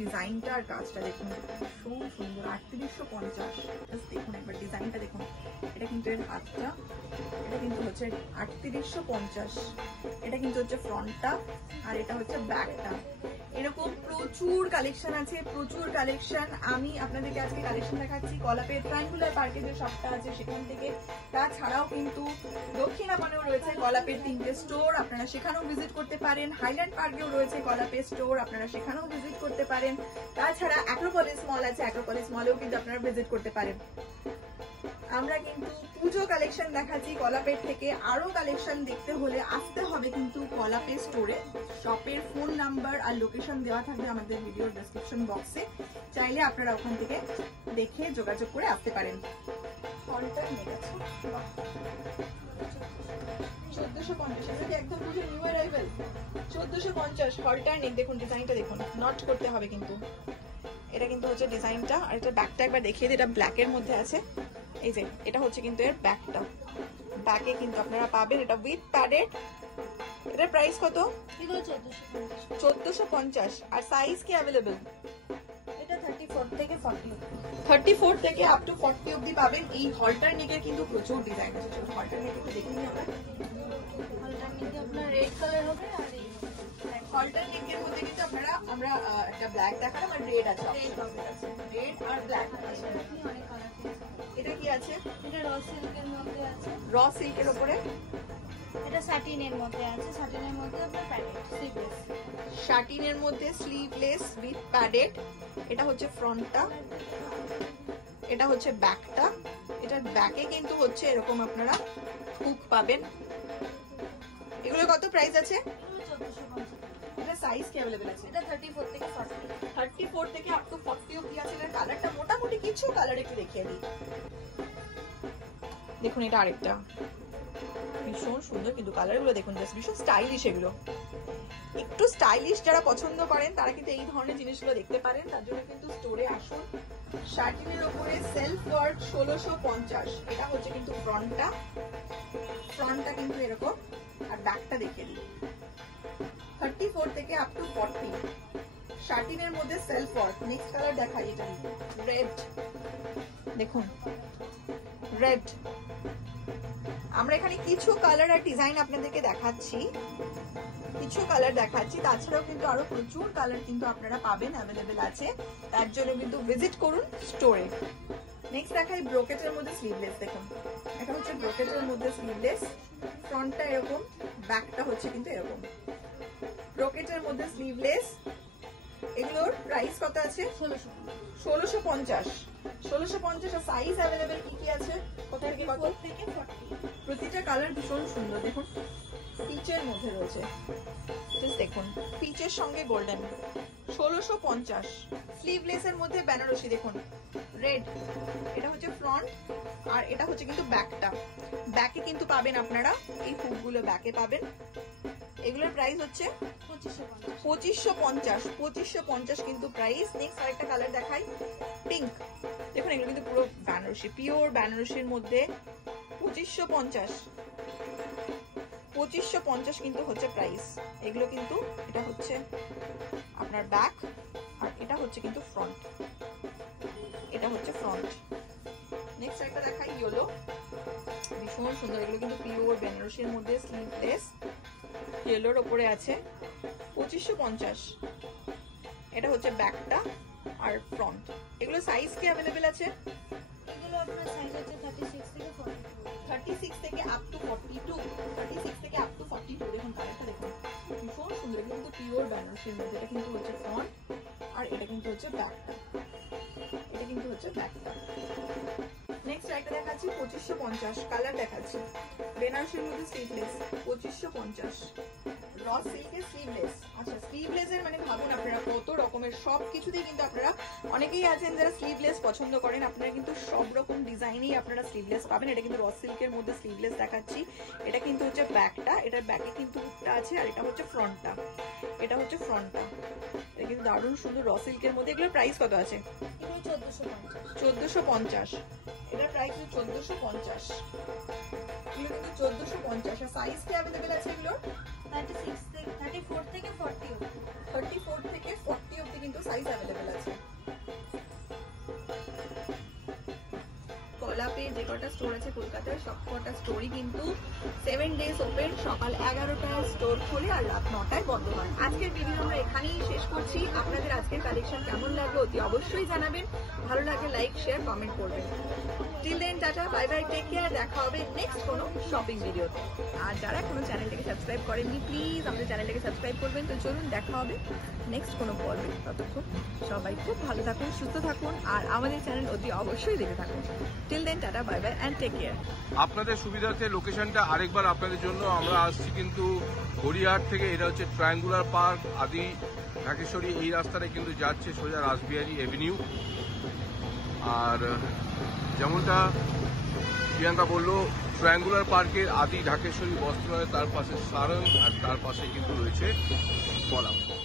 ডিজাইনটা আর কাজটা দেখুন ভীষণ সুন্দর। 3850। দেখুন একবার ডিজাইনটা দেখুন। এটা কিন্তু এর হাতটা, এটা কিন্তু হচ্ছে 3850। এটা কিন্তু হচ্ছে ফ্রন্টটা, আর এটা হচ্ছে ব্যাকটা। এরকম প্রচুর কালেকশন আছে, প্রচুর কালেকশন। আমি আপনাদেরকে আজকে কালেকশন দেখাচ্ছি কলাপের ট্রায়াঙ্গুলার পার্কে যে শপটা আছে সেখান থেকে। তাছাড়াও কিন্তু দক্ষিণাপনেও রয়েছে কলাপের 3টে স্টোর, আপনারা সেখানেও ভিজিট করতে পারেন। হাইল্যান্ড পার্কেও রয়েছে কলাপের স্টোর, আপনারা সেখানেও ভিজিট করতে পারেন। তাছাড়া অ্যাক্রোপলিস মল আছে, অ্যাক্রোপলিস মলেও কিন্তু আপনারা ভিজিট করতে পারেন। আমরা কিন্তু পুজো কালেকশন দেখাচ্ছি কলাপেট থেকে। আরো কালেকশন দেখতে হলে আসতে হবে কিন্তু কলাপেট স্টোরে। শপের ফোন নাম্বার আর লোকেশন দেওয়া থাকবে আমাদের ভিডিওর ডেসক্রিপশন বক্সে, চাইলে আপনারা ওখান থেকে দেখে যোগাযোগ করে আসতে পারেন। হলটার নেক আছে 1450, একদম পুজো নিউ অ্যারাইভেল 1450 হলটার নেক। দেখুন ডিজাইনটা দেখুন, নট করতে হবে কিন্তু। এটা কিন্তু হচ্ছে ডিজাইনটা, আর এটা ব্যাকটা একবার দেখিয়ে দিই। এটা ব্ল্যাকের মধ্যে আছে, এই যে এটা হচ্ছে কিন্তু এর ব্যাকটা। ব্যাকে কিন্তু আপনারা পাবেন এটা উইথ প্যাডেড। এটার প্রাইস কত? এগুলো 1450। আর সাইজ কি অ্যাভেলেবল? এটা 34 থেকে 40 34 থেকে আপ টু 40 অবধি পাবেন। এই হলটার নেকের কিন্তু প্রচুর ডিজাইন আছে। চলো হলটার নেক একটু দেখে নিই আমরা। হলটার নিচে আপনার রেড কালার হবে, আর এই হলটার নেকের মধ্যে কিন্তু আমরা একটা ব্ল্যাক দেখালাম, আর রেড আছে, রেড আর ব্ল্যাক আছে। অনেক কালার আছে। এটা কি আছে? এটা র সিল্কের মধ্যে আছে, র সিল্কের উপরে। এটা স্যাটিনের মধ্যে আছে, স্যাটিনের মধ্যে আপনার প্যাডেড স্লিভলেস। শাটিনের মধ্যে স্লিভলেস উইথ প্যাডেড। এটা হচ্ছে ফ্রন্টটা, এটা হচ্ছে ব্যাকটা। এটার ব্যাকে কিন্তু হচ্ছে এরকম আপনারা হুক পাবেন। এগুলো কত প্রাইস আছে? 1450। এটা সাইজ কি अवेलेबल আছে? এটা 34 থেকে 40। 34 থেকে আপ টু 40 অবধি আছে। এর কালারটা মোটামুটি কিছু কালার একটু দেখিয়ে দিই। দেখুন এটা আরেকটা ভীষণ সুন্দর কিন্তু কালারগুলো দেখুন, জাস্ট ভীষণ স্টাইলিশ। এগুলো একটু স্টাইলিশ যারা পছন্দ করেন তারা কিন্তু এই ধরনের জিনিসগুলো দেখতে পারেন। তার জন্য কিন্তু স্টোরে আসুন। শার্টিনের উপরে সেলফ ওয়ার্ক 1650। এটা হচ্ছে কিন্তু ফ্রন্টটা। ফ্রন্টটা কিন্তু এরকম, আর ব্যাকটা দেখিয়ে দিই। 34 থেকে আপ টু 40 শার্টিনের মধ্যে সেলফ ওয়ার্ক। নেক্সট কালার দেখাই, এটা রেড। দেখুন রেড। আমরা এখানে কিছু কালার আর ডিজাইন আপনাদেরকে দেখাচ্ছি, কিছু কালার দেখাচ্ছি। তাছাড়াও কিন্তু আরো প্রচুর কালার কিন্তু আপনারা পাবেন, অ্যাভেলেবেল আছে। তার জন্য কিন্তু ভিজিট করুন স্টোরে। নেক্সট দেখাই ব্রোকেটের মধ্যে স্লিভলেস। দেখুন এটা হচ্ছে ব্রোকেটের মধ্যে স্লিভলেস। ফ্রন্টটা এরকম, ব্যাকটা হচ্ছে কিন্তু এরকম। ব্রোকেটের মধ্যে স্লিভলেস। এগুলোর প্রাইস কত আছে? 1650। 1650। আর সাইজ অ্যাভেলেবেল কি কি আছে? কোথা থেকে কত? থেকে 40। প্রতিটা কালার ভীষণ সুন্দর। দেখুন পিচের মধ্যে রয়েছে, জাস্ট দেখুন পিচের সঙ্গে গোল্ডেন। 1650। স্লিভলেসের মধ্যে বেনারসি। দেখুন রেড। এটা হচ্ছে ফ্রন্ট, আর এটা হচ্ছে কিন্তু ব্যাকটা। ব্যাকে কিন্তু পাবেন আপনারা এই হুকগুলো, ব্যাকে পাবেন। এগুলোর প্রাইস হচ্ছে 2550। 2550 কিন্তু প্রাইস। নেক্সট আরেকটা কালার দেখাই, পিঙ্ক। দেখুন এগুলো কিন্তু পুরো বেনারসি, পিওর বেনারসির মধ্যে 2550। 2550 কিন্তু হচ্ছে প্রাইস। এগুলো কিন্তু এটা হচ্ছে আপনার ব্যাক, আর এটা হচ্ছে কিন্তু ফ্রন্ট। এটা হচ্ছে ফ্রন্ট। নেক্সট একটা দেখাই ইয়েলো, ভীষণ সুন্দর। এগুলো কিন্তু পিওর বেনারসির মধ্যে স্লিভলেস, ইয়েলোর উপরে আছে। 2550। এটা হচ্ছে ব্যাকটা আর ফ্রন্ট। এগুলো সাইজ কি অ্যাভেলেবেল আছে? এগুলো আপনার সাইজ হচ্ছে 36 থেকে 42। 36 থেকে আপ টু 42। 36 থেকে আপ টু 42। দেখুন কালারটা দেখুন, ভীষণ সুন্দর। এটা কিন্তু পিওর বেনারসির মধ্যে। এটা কিন্তু হচ্ছে ফ্রন্ট, আর এটা কিন্তু হচ্ছে ব্যাকটা। এটা কিন্তু হচ্ছে ব্যাকটা। নেক্সট একটা দেখাচ্ছি 2550। কালার দেখাচ্ছি বেনারসির মধ্যে স্লিভলেস 2550। র সিল্কের স্লিভলেস। আচ্ছা স্লিভলেসের মানে ভাবুন আপনারা কত রকমের, সব কিছুতেই কিন্তু আপনারা, অনেকেই আছেন যারা স্লিভলেস পছন্দ করেন, আপনারা কিন্তু সব রকম ডিজাইনেই আপনারা স্লিভলেস পাবেন। এটা কিন্তু র সিল্কের মধ্যে স্লিভলেস দেখাচ্ছি। এটা কিন্তু হচ্ছে ব্যাকটা, এটার ব্যাকে কিন্তু হুকটা আছে, আর এটা হচ্ছে ফ্রন্টটা। এটা হচ্ছে ফ্রন্টটা। এটা কিন্তু দারুণ সুন্দর র সিল্কের মধ্যে। এগুলোর প্রাইস কত আছে? এগুলো 1450। 1450। এটার প্রাইস 1450। এগুলো কিন্তু 1450। আর সাইজ কি অ্যাভেলেবেল আছে এগুলোর? 34 থেকে 40 অবধি। 34 থেকে 40 অবধি কিন্তু সাইজ অ্যাভেলেবেল আছে। কলাপে যে কটা স্টোর আছে কলকাতায়, সব কটা স্টোরই কিন্তু 7 ডেজ ওপেন। সকাল 11টায় স্টোর খোলে আর রাত 9টায় বন্ধ হয়। আজকের ভিডিও আমরা এখানেই শেষ করছি। আপনাদের আজকের কালেকশন কেমন লাগলো অতি অবশ্যই জানাবেন। ভালো লাগলে লাইক, শেয়ার, কমেন্ট করবেন। Till then tata, bye bye, take care. দেখা হবে নেক্সট কোনো শপিং ভিডিওতে। আর যারা কোনো চ্যানেলটাকে সাবস্ক্রাইব করেননি প্লিজ আমাদের চ্যানেলটাকে সাবস্ক্রাইব করবেন। তো চলুন দেখা হবে নেক্সট কোনো পর্বে। ততক্ষণ সবাই খুব ভালো থাকুন, সুস্থ থাকুন, আর আমাদের চ্যানেল অতি অবশ্যই দেখে থাকুন। Till then tata, bye bye. হবে অ্যান্ড টেক কেয়ার। আপনাদের সুবিধার্থে লোকেশনটা আরেকবার আপনাদের জন্য, আমরা আসছি কিন্তু গড়িয়াহাট থেকে, এটা হচ্ছে ট্রায়াঙ্গুলার পার্ক আদি ঢাকেশ্বরী, এই রাস্তাটা কিন্তু যাচ্ছে সোজা রাসবিহারী এভিনিউ। আর যেমনটা প্রিয়াঙ্কা বললো, ট্রায়াঙ্গুলার পার্কের আদি ঢাকেশ্বরী বস্ত্রালয়, তার পাশে সারং, আর তার পাশে কিন্তু রয়েছে পলাশ।